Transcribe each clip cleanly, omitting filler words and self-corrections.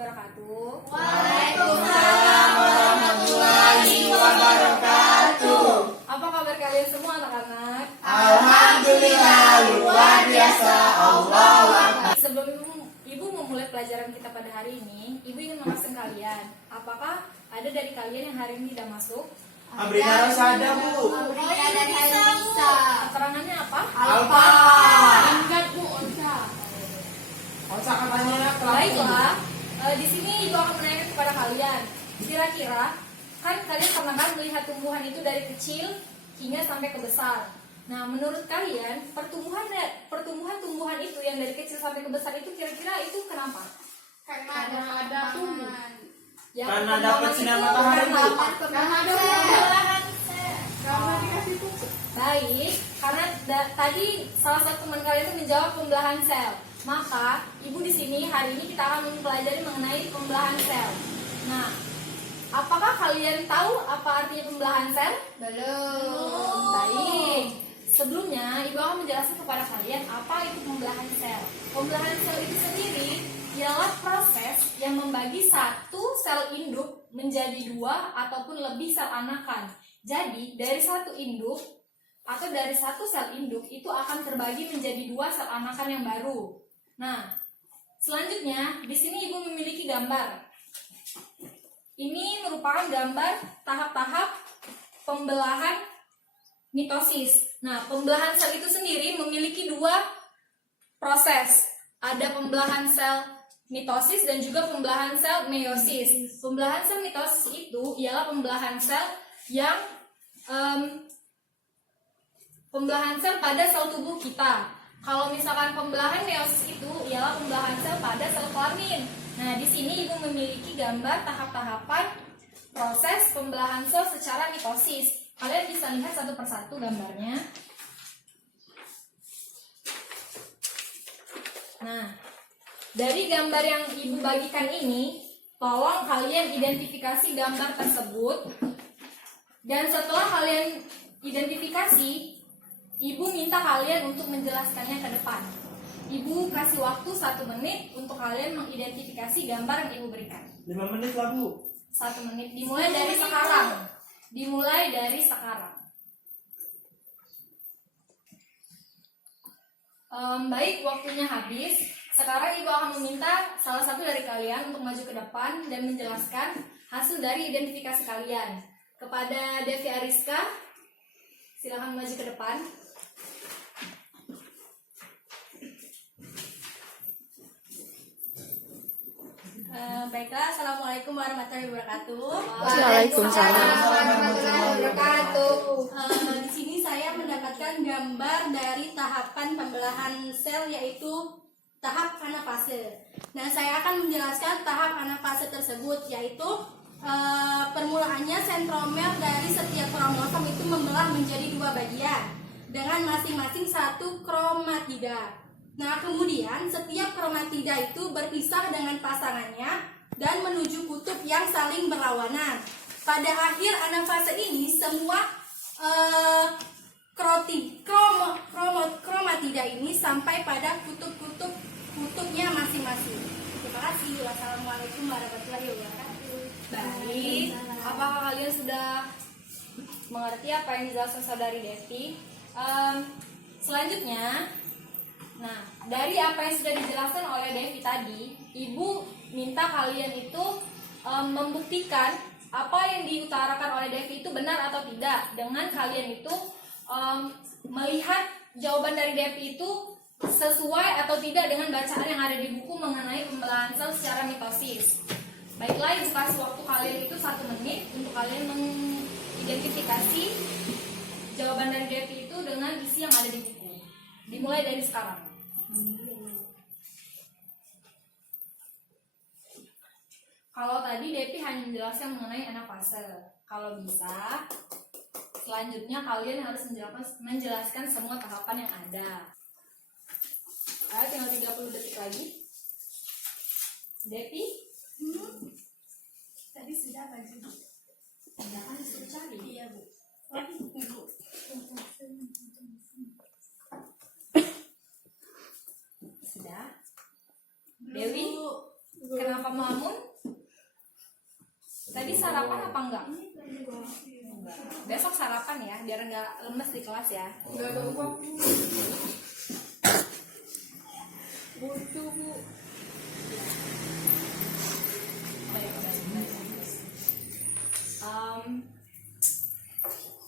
wabarakatuh. Waalaikumsalam warahmatullahi wabarakatuh. Apa kabar kalian semua anak-anak? Alhamdulillah, luar biasa. Allahu Akbar. Sebelum Ibu memulai pelajaran kita pada hari ini, Ibu ingin mengasih kalian, apakah ada dari kalian yang hari ini tidak masuk? Amrina Rosa ada, Bu. Amrina dari Alisa. Keterangannya apa? Alfa. Enggak, Bu, Onsa. Onsa katanya Baiklah, di sini Ibu akan menanyakan kepada kalian, kira-kira kan kalian pernah kan melihat tumbuhan itu dari kecil hingga sampai ke besar. Nah, menurut kalian pertumbuhan itu yang dari kecil sampai ke besar itu kira-kira itu kenapa? Karena ada tumbuh. Ya, Karena perkembangan dapat sinar itu matahari, karena Bu. apa? Karena ada pembelahan sel. Karena dikasih pupuk. Baik, karena tadi salah satu teman kalian itu menjawab pembelahan sel. Maka, Ibu di sini hari ini kita akan mempelajari mengenai pembelahan sel. Nah, apakah kalian tahu apa artinya pembelahan sel? Belum. Baik. Sebelumnya, Ibu akan menjelaskan kepada kalian apa itu pembelahan sel. Pembelahan sel itu sendiri ialah proses yang membagi satu sel induk menjadi dua ataupun lebih sel anakan. Jadi, dari satu induk atau dari satu sel induk itu akan terbagi menjadi dua sel anakan yang baru. Nah, selanjutnya di sini Ibu memiliki gambar. Ini merupakan gambar tahap-tahap pembelahan mitosis. Nah, pembelahan sel itu sendiri memiliki dua proses. Ada pembelahan sel mitosis dan juga pembelahan sel meiosis. Pembelahan sel mitosis itu ialah pembelahan sel yang pembelahan sel pada sel tubuh kita. Kalau misalkan pembelahan meiosis itu ialah pembelahan sel pada sel kelamin. Nah, di sini Ibu memiliki gambar tahap-tahapan proses pembelahan sel secara mitosis. Kalian bisa lihat satu persatu gambarnya. Nah, dari gambar yang Ibu bagikan ini, tolong kalian identifikasi gambar tersebut. Dan setelah kalian identifikasi, Ibu minta kalian untuk menjelaskannya ke depan. Ibu kasih waktu 1 menit untuk kalian mengidentifikasi gambar yang Ibu berikan. 5 menit lah, Bu. 1 menit, dimulai dari sekarang. Dimulai dari sekarang. Baik, waktunya habis. Sekarang Ibu akan meminta salah satu dari kalian untuk maju ke depan dan menjelaskan hasil dari identifikasi kalian. Kepada Devi Ariska, silakan maju ke depan. Baiklah, Assalamualaikum warahmatullahi wabarakatuh. Waalaikumsalam warahmatullahi wabarakatuh. Di sini saya mendapatkan gambar dari tahapan pembelahan sel, yaitu tahap anafase. Nah, saya akan menjelaskan tahap anafase tersebut, yaitu permulaannya sentromer dari setiap kromosom itu membelah menjadi 2 bagian dengan masing-masing 1 kromatida. Nah, kemudian setiap kromatida itu berpisah dengan pasangannya dan menuju kutub yang saling berlawanan. Pada akhir anafase ini semua kromatida ini sampai pada kutubnya masing-masing. Terima kasih. Wassalamualaikum warahmatullahi wabarakatuh. Baik, apakah kalian sudah mengerti apa yang dijelaskan saudari Devi? Selanjutnya, nah, dari apa yang sudah dijelaskan oleh Devi tadi, Ibu minta kalian itu membuktikan apa yang diutarakan oleh Devi itu benar atau tidak, dengan kalian itu melihat jawaban dari Devi itu sesuai atau tidak dengan bacaan yang ada di buku mengenai pembelahan sel secara mitosis. Baiklah, Ibu kasih waktu kalian itu 1 menit untuk kalian mengidentifikasi jawaban dari Devi itu dengan isi yang ada di buku. Dimulai dari sekarang. Kalau tadi Devi hanya menjelaskan mengenai anafase. Kalau bisa, selanjutnya kalian harus menjelaskan semua tahapan yang ada. Ayo, tinggal 30 detik lagi. Devi? Tadi sudah baju. Sudah kan disuruh cari? Iya, Bu. Ibu. Sudah? Dewi? Kenapa melamun? Tadi sarapan apa enggak? Besok sarapan ya, biar nggak lemes di kelas ya. Enggak ada uang. Butuh, Bu. Baik.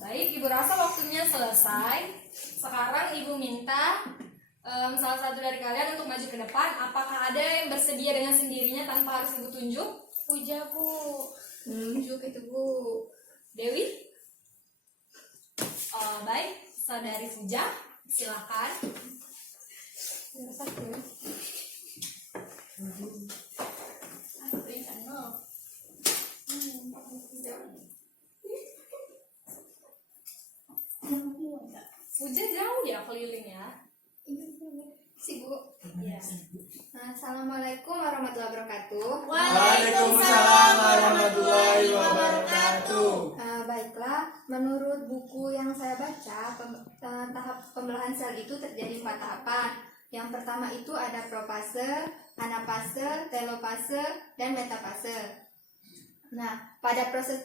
Baik, Ibu rasa waktunya selesai. Sekarang Ibu minta salah satu dari kalian untuk maju ke depan. Apakah ada yang bersedia dengan sendirinya tanpa harus Ibu tunjuk? Puja, Bu. Nunjuk itu, Bu. Dewi? Baik, saudari Puja, silakan. Puja jauh ya kelilingnya. Si Bu. Iya. Assalamualaikum warahmatullahi wabarakatuh. Waalaikumsalam warahmatullahi wabarakatuh. Baiklah, menurut buku yang saya baca, tahap pembelahan sel itu terjadi 4 tahapan. Yang pertama itu ada profase, anafase, telofase, dan metafase. Nah, pada proses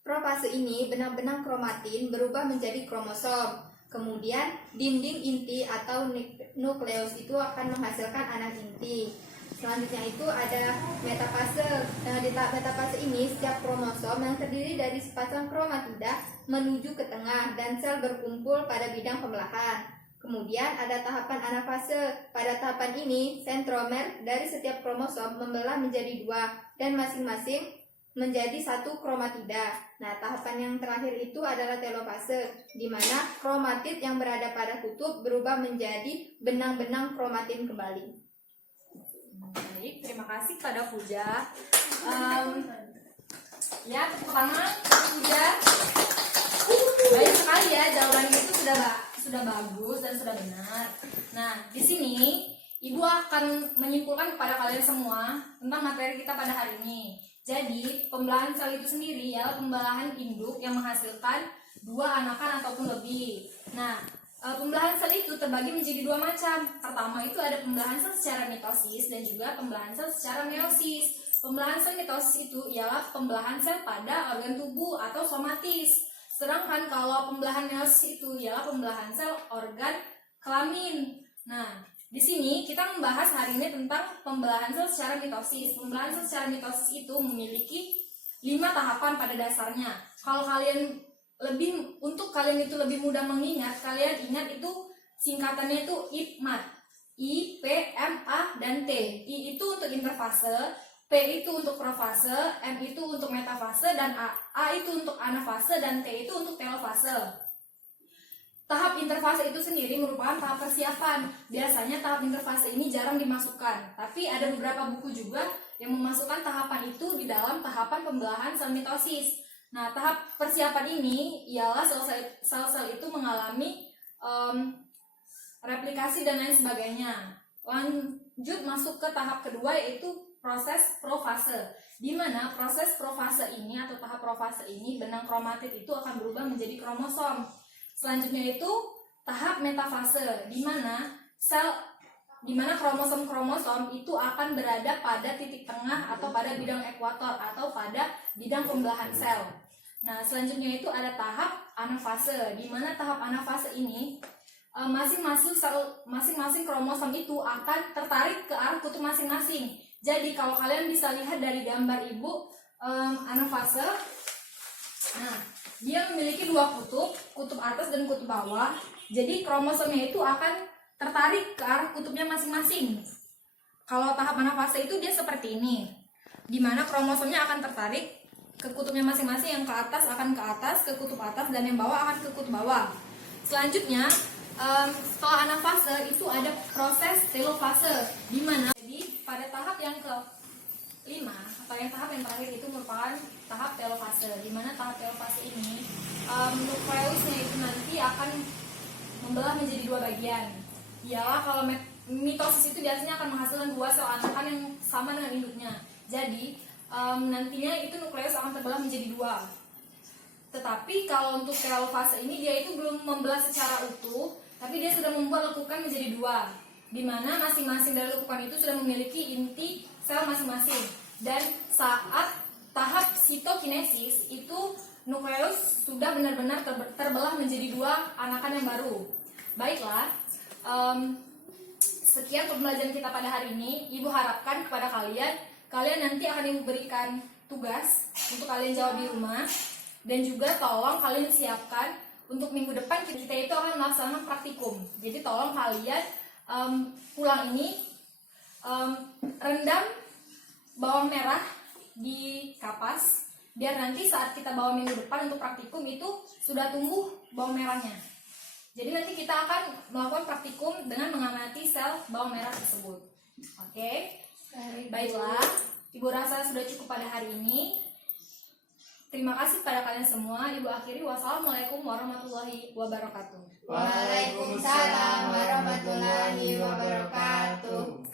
profase ini benang-benang kromatin berubah menjadi kromosom. Kemudian dinding inti atau nukleus itu akan menghasilkan anak inti. Selanjutnya itu ada metafase. Nah, di tahap metafase ini setiap kromosom yang terdiri dari sepasang kromatida menuju ke tengah dan sel berkumpul pada bidang pembelahan. Kemudian ada tahapan anafase. Pada tahapan ini sentromer dari setiap kromosom membelah menjadi 2 dan masing-masing menjadi 1 kromatida. Nah, tahapan yang terakhir itu adalah telofase, di mana kromatid yang berada pada kutub berubah menjadi benang-benang kromatin kembali. Baik, terima kasih pada Puja. Ya, tepuk tangan Puja. Baik sekali ya, jawabannya itu sudah bagus dan sudah benar. Nah, di sini Ibu akan menyimpulkan kepada kalian semua tentang materi kita pada hari ini. Jadi, pembelahan sel itu sendiri ialah pembelahan induk yang menghasilkan 2 anakan ataupun lebih. Nah, pembelahan sel itu terbagi menjadi 2 macam. Pertama itu ada pembelahan sel secara mitosis dan juga pembelahan sel secara meiosis. Pembelahan sel mitosis itu ialah pembelahan sel pada organ tubuh atau somatis. Sedangkan kalau pembelahan meiosis itu ialah pembelahan sel organ kelamin. Nah, di sini kita membahas hari ini tentang pembelahan sel secara mitosis. Pembelahan sel secara mitosis itu memiliki 5 tahapan pada dasarnya. Kalau untuk kalian itu lebih mudah mengingat, kalian ingat itu singkatannya itu IPMAT. I, P, M, A, dan T. I itu untuk interfase, P itu untuk profase, M itu untuk metafase, dan A itu untuk anafase, dan T itu untuk telofase. Tahap interfase itu sendiri merupakan tahap persiapan. Biasanya tahap interfase ini jarang dimasukkan, tapi ada beberapa buku juga yang memasukkan tahapan itu di dalam tahapan pembelahan sel mitosis. Nah, tahap persiapan ini ialah sel-sel itu mengalami replikasi dan lain sebagainya. Lanjut masuk ke tahap kedua, yaitu proses profase, di mana proses profase ini atau tahap profase ini benang kromatid itu akan berubah menjadi kromosom. Selanjutnya itu tahap metafase, di mana kromosom-kromosom itu akan berada pada titik tengah atau pada bidang ekuator atau pada bidang pembelahan sel. Nah, selanjutnya itu ada tahap anafase, di mana tahap anafase ini masing-masing kromosom itu akan tertarik ke arah kutub masing-masing. Jadi kalau kalian bisa lihat dari gambar Ibu anafase, nah, dia memiliki 2 kutub atas dan kutub bawah. Jadi kromosomnya itu akan tertarik ke arah kutubnya masing-masing. Kalau tahap anafase itu dia seperti ini, di mana kromosomnya akan tertarik ke kutubnya masing-masing. Yang ke atas akan ke atas, ke kutub atas, dan yang bawah akan ke kutub bawah. Selanjutnya, setelah anafase itu ada proses telofase, di mana jadi pada tahap yang ke-5 atau tahap yang terakhir itu merupakan tahap telofase, di mana tahap telofase ini nukleusnya itu nanti akan membelah menjadi 2 bagian. Ya, kalau mitosis itu biasanya akan menghasilkan 2 sel anakan yang sama dengan induknya. Jadi nantinya itu nukleus akan terbelah menjadi 2. Tetapi kalau untuk telofase ini dia itu belum membelah secara utuh, tapi dia sudah membuat lekukan menjadi 2, di mana masing-masing dari lekukan itu sudah memiliki inti sel masing-masing. Dan saat tahap sitokinesis itu nukleus sudah benar-benar terbelah menjadi 2 anakan yang baru. Baiklah, sekian pembelajaran kita pada hari ini. Ibu harapkan kepada kalian nanti akan Ibu berikan tugas untuk kalian jawab di rumah. Dan juga tolong kalian siapkan untuk minggu depan kita itu akan melaksanakan praktikum. Jadi tolong kalian pulang ini rendam bawang merah di kapas, biar nanti saat kita bawa minggu depan untuk praktikum itu sudah tumbuh bawang merahnya. Jadi nanti kita akan melakukan praktikum dengan mengamati sel bawang merah tersebut. Oke? Baiklah, Ibu rasa sudah cukup pada hari ini. Terima kasih pada kalian semua. Ibu akhiri, wassalamualaikum warahmatullahi wabarakatuh. Waalaikumsalam warahmatullahi wabarakatuh.